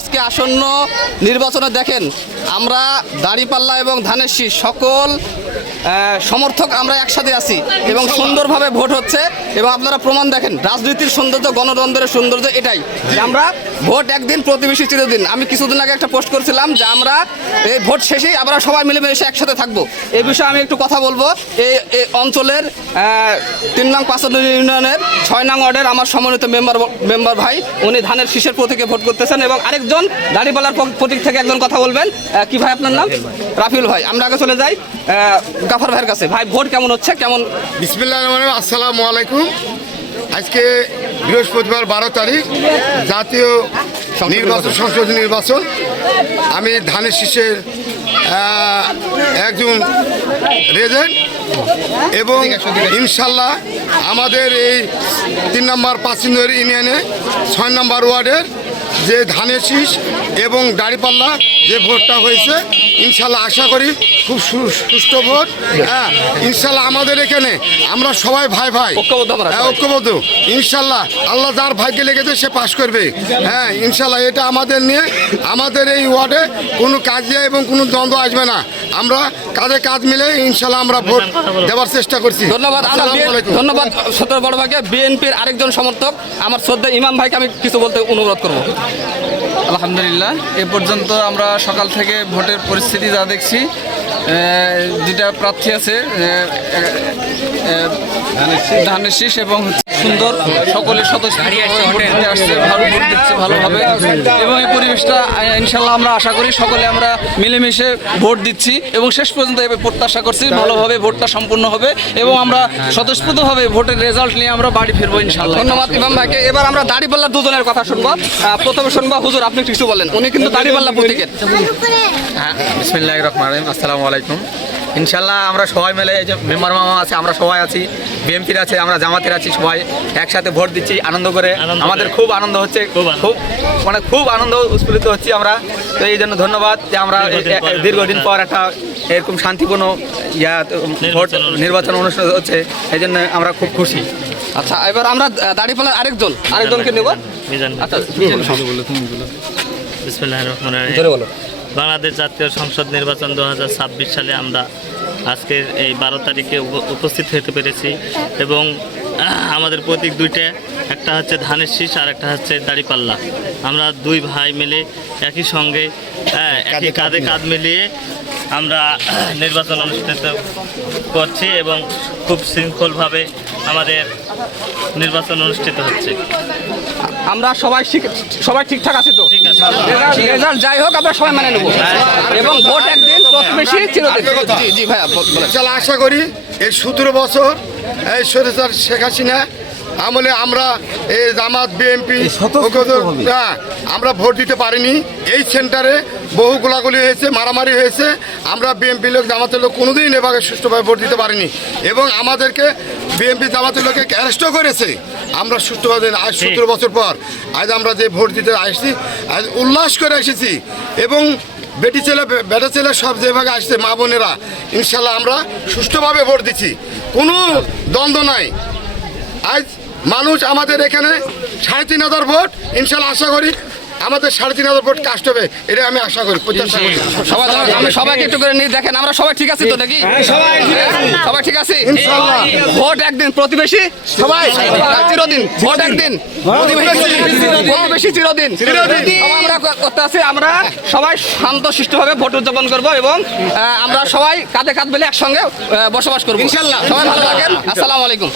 আজকে আসন্ন নির্বাচনে দেখেন আমরা দাঁড়িপাল্লা এবং ধানের শীষ সকল সমর্থক আমরা একসাথে আছি এবং সুন্দরভাবে ভোট হচ্ছে এবং আপনারা প্রমাণ দেখেন রাজনীতির সৌন্দর্য গণতন্ত্রের সৌন্দর্য এটাই যে আমরা ভোট একদিন প্রতিবেশী চিরদিন। আমি কিছুদিন আগে একটা পোস্ট করছিলাম যে আমরা এই ভোট শেষেই আমরা সবাই মিলেমিশে একসাথে থাকবো। এই বিষয়ে আমি একটু কথা বলবো। এই অঞ্চলের 3 নং 5 ইউনিয়নের 6 নং ওয়ার্ডের আমার সম্মানিত মেম্বার ভাই, উনি ধানের শীষের প্রতীকে ভোট করতেছেন এবং আরেকজন দাঁড়িপাল্লার প্রতীক থেকে একজন কথা বলবেন। কি ভাই আপনার নাম? রাফিউল ভাই। আমরা আগে চলে যাই গাফার ভাইয়ের কাছে। ভাই ভোট কেমন হচ্ছে? কেমন? বিসমিল্লাহির রহমানির রহিম। আসসালামু আলাইকুম। আজকে বৃহস্পতিবার 12 তারিখ, জাতীয় নির্বাচন, সংসদীয় নির্বাচন। আমি ধানের শীষের একজন রেজেন্ট এবং ইনশাল্লাহ আমাদের এই 3 নম্বর 5 ইউনিয়নে 6 নম্বর ওয়ার্ডের যে ধানের শীষ এবং দাঁড়িপাল্লা যে ভোটটা হয়েছে, ইনশাল্লাহ আশা করি খুব সুষ্ঠু ভোট। হ্যাঁ, ইনশাল্লাহ আমাদের এখানে আমরা সবাই ভাই ভাই ঐক্যবদ্ধ। ইনশাল্লাহ আল্লাহ যার ভাগ্যে লেগেছে সে পাশ করবে। হ্যাঁ, ইনশাল্লাহ এটা আমাদের নিয়ে আমাদের এই ওয়ার্ডে কোনো কাজে এবং কোনো দ্বন্দ্ব আসবে না। আমরা কাজে কাজ মিলে ইনশাল্লাহ আমরা ভোট দেওয়ার চেষ্টা করছি। ধন্যবাদ। ধন্যবাদ সদর বড় ভাইকে। বিএনপির আরেকজন সমর্থক আমার শ্রদ্ধা ইমাম ভাইকে আমি কিছু বলতে অনুরোধ করব। আলহামদুলিল্লাহ, এ পর্যন্ত আমরা সকাল থেকে ভোটের পরিস্থিতি যা দেখছি, দুটা প্রার্থী আছে, ধানের শীষ এবং সুন্দর, সকলের স্বতঃস্ফূর্তভাবে ভোট দিতে আসছে, ভালো ভোট দিচ্ছে ভালোভাবে এবং এই পরিবেশটা ইনশাল্লাহ আমরা আশা করি সকলে আমরা মিলেমিশে ভোট দিচ্ছি এবং শেষ পর্যন্ত প্রত্যাশা করছি ভালোভাবে ভোটটা সম্পূর্ণ হবে এবং আমরা স্বতঃস্ফূর্তভাবে ভোটের রেজাল্ট নিয়ে আমরা বাড়ি ফিরবো ইনশাল্লাহ। ধন্যবাদ ইমাম ভাইকে। এবার আমরা দাঁড়িপাল্লার দুজনের কথা শুনবো। প্রথমে শুনবো হুজুর, আপনি কিছু বলেন। উনি কিন্তু দাঁড়িপাল্লা প্রতীকের। হ্যাঁ, বিসমিল্লাহির রহমানির রহিম। আসসালামু আলাইকুম। ইনশাল্লাহ আমরা সবাই মিলে, এই যে মেম্বার মামা আছে, আমরা সবাই আছি, বিএনপির আছে, আমরা জামাতের আছি, সবাই একসাথে ভোট দিচ্ছি আনন্দ করে। আমাদের খুব আনন্দ হচ্ছে, খুব আনন্দ উৎফুল্লিত হচ্ছি আমরা। তো এই জন্য ধন্যবাদ যে আমরা দীর্ঘদিন পর একটা এরকম শান্তিপূর্ণ ভোট নির্বাচন অনুষ্ঠান হচ্ছে, এই জন্য আমরা খুব খুশি। আচ্ছা, এবার আমরা দাঁড়িপাল্লার আরেকজনকে নেব। আচ্ছা, বিসমিল্লাহির রহমানির রহিম। বাংলাদেশ জাতীয় সংসদ নির্বাচন 2026 সালে আমরা আজকের এই 12 তারিখে উপস্থিত হতে পেরেছি এবং আমাদের প্রতীক দুইটা, একটা হচ্ছে ধানের শীষ আর একটা হচ্ছে দাঁড়িপাল্লা। আমরা দুই ভাই মিলে একই সঙ্গে একই কাঁধে কাঁধ মিলিয়ে আমরা নির্বাচন অনুষ্ঠিত করছি এবং খুব শৃঙ্খলভাবে আমাদের নির্বাচন অনুষ্ঠিত হচ্ছে। আমরা সবাই ঠিকঠাক আছি তো? ঠিক আছে, রেজাল্ট যাই হোক আমরা সবাই মানে নেব এবং ভোট একদিন প্রতিবেশী চিরদিন। জি ভাইয়া বলেন। ইনশাল্লাহ আশা করি এই 17 বছর এই স্বৈরাচার শেখ হাসিনা আমলে আমরা এই জামাত বিএনপি আমরা ভোট দিতে পারিনি। এই সেন্টারে বহু গোলাগুলি হয়েছে, মারামারি হয়েছে। আমরা বিএনপি লোক জামাতের লোক কোনোদিন এভাবে সুষ্ঠুভাবে ভোট দিতে পারিনি এবং আমাদেরকে বিএনপি জামাতের লোকে অ্যারেস্টও করেছে। আমরা সুষ্ঠুভাবে আজ 17 বছর পর আজ আমরা যে ভোট দিতে আসছি, আজ উল্লাস করে এসেছি এবং বেটা ছেলে সব যেভাবে আসছে, মা বোনেরা, ইনশাল্লাহ আমরা সুষ্ঠুভাবে ভোট দিচ্ছি, কোনো দ্বন্দ্ব নাই। আজ মানুষ আমাদের এখানে 3,500 ভোট, ইনশাল্লাহ আশা করি আমাদের 3,500 ভোট কাস্ট হবে, এটা আমি আশা করি, প্রত্যাশা করি। আমি সবাইকে একটু করে নিয়ে দেখেন আমরা সবাই ঠিক আছি তো নাকি? সবাই ঠিক আছি ইনশাল্লাহ। ভোট একদিন প্রতিবেশী সবাই চিরদিন, ভোট একদিন প্রতিবেশী চিরদিন। আমরা করতে আছি, আমরা সবাই শান্ত সুষ্ঠুভাবে ভোট উদযাপন করবো এবং আমরা সবাই কাঁধে কাঁধ মিলে একসঙ্গে বসবাস করবো ইনশাল্লাহ। সবাই ভালো থাকেন। আসসালামু আলাইকুম।